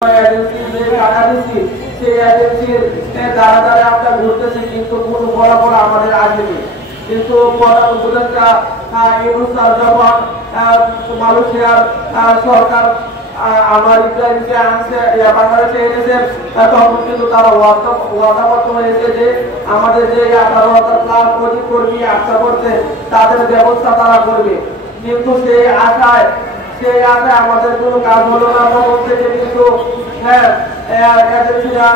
আমরা ঘুরতেছি কিন্তু কোনো ফলাফল আমাদের আসেনি। কিন্তু প্রধান উপদেষ্টা ইউনূস স্যার যখন মালয়েশিয়ার সরকার আমার ইব্রাহিমকে আনছে বাংলাদেশে এনেছেন, তখন কিন্তু তারা ওয়াদাবদ্ধ হয়েছে যে আমাদের যে 18,000 অধিক কর্মী আশা করছে তাদের ব্যবস্থা তারা করবে। কিন্তু সেই আশায় আমাদের কোনো কাজ হলো না। তখন থেকে কিন্তু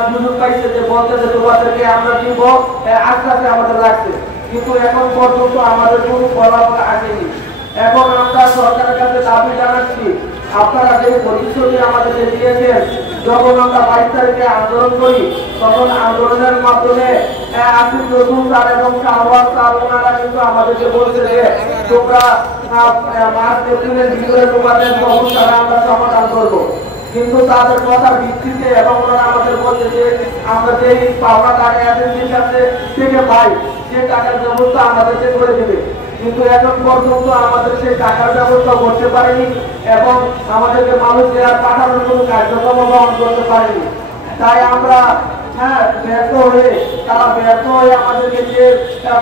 সুযোগ পাইছে যে বলতে যে তোমাদেরকে আমরা দিব, আশ্বাসে আমাদের লাগছে, কিন্তু এখন পর্যন্ত আমাদের কোনো ফলাফল আসেনি। এখন আমরা সরকারের কাছে দাবি জানাচ্ছি, আপনারা যে প্রতিশ্রুতি আমাদেরকে দিয়েছেন, যখন আমরা 22 তারিখে আন্দোলন করি তখন আন্দোলনের মাধ্যমে আসিফ নজরুল স্যার এবং শাহবাজ স্যার ওনারা কিন্তু আমাদেরকে বলছে যে তোমরা মার্চ এপ্রিলের ভিতরে তোমাদের সমস্যাটা আমরা সমাধান করবো। কিন্তু তাদের কথার ভিত্তিতে এবং ওনারা আমাদের বলছে যে আমরা যেই পাওনা টাকা এজেন্সির কাছে থেকে পাই সেই টাকার ব্যবস্থা আমাদেরকে করে দেবে, কিন্তু এখন পর্যন্ত আমাদের সেই টাকার ব্যবস্থা করতে পারেনি এবং আমাদেরকে মালয়েশিয়ার পাঠানোর কোনো কার্যক্রম গ্রহণ করতে পারেনি। তাই আমরা ব্যর্থ হয়ে আমাদেরকে যে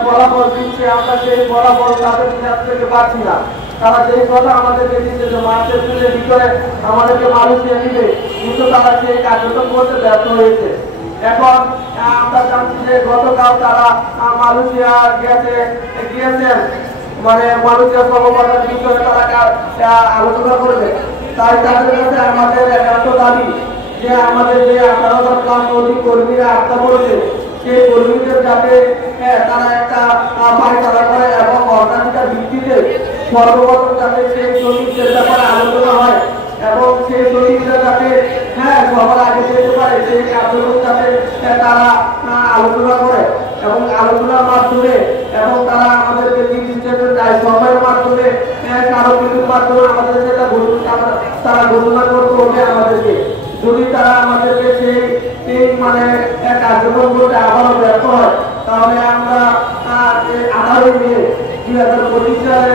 ফলাফল দিচ্ছে আমরা সেই ফলাফল তাদের কাছ থেকে পাচ্ছি না। তারা যেই কথা আমাদেরকে দিচ্ছে যে মার্চ এপ্রিলের ভিতরে আমাদেরকে মালয়েশিয়া দিবে, কিন্তু তারা সেই কার্যক্রম করতে ব্যর্থ হয়েছে। এখন আমরা জানছি যে গতকাল তারা মালয়েশিয়া গিয়েছেন, মানে মালয়েশিয়া কর্মকর্তার বিষয়ে তারা আলোচনা করবে। তাই তাদের কাছে আমাদের একান্ত দাবি যে আমাদের যে 18,000 অধিক কর্মীরা আটকা পড়েছে সেই কর্মীদের যাতে তারা একটা পায়তারা করে এবং অর্গানিকার ভিত্তিতে সর্বপ্রথম যাতে সেই শ্রমিকদের ব্যাপারে আলোচনা হয় এবং সেই শ্রমিকরা যাতে সবার আগে যেতে পারে সেই কার্যক্রম যাতে তারা আলোচনা করে এবং আলোচনার মাধ্যমে এবং তারা আমাদেরকে নির্দিষ্ট সময়ের মাধ্যমে কারণের মাধ্যমে আমাদের যেটা তারা ঘোষণা করতে হবে আমাদেরকে। যদি তারা আমাদেরকে সেই মানে কার্যক্রম করতে আবারও ব্যর্থ হয় তাহলে আমরা 18 মে 2025 সালে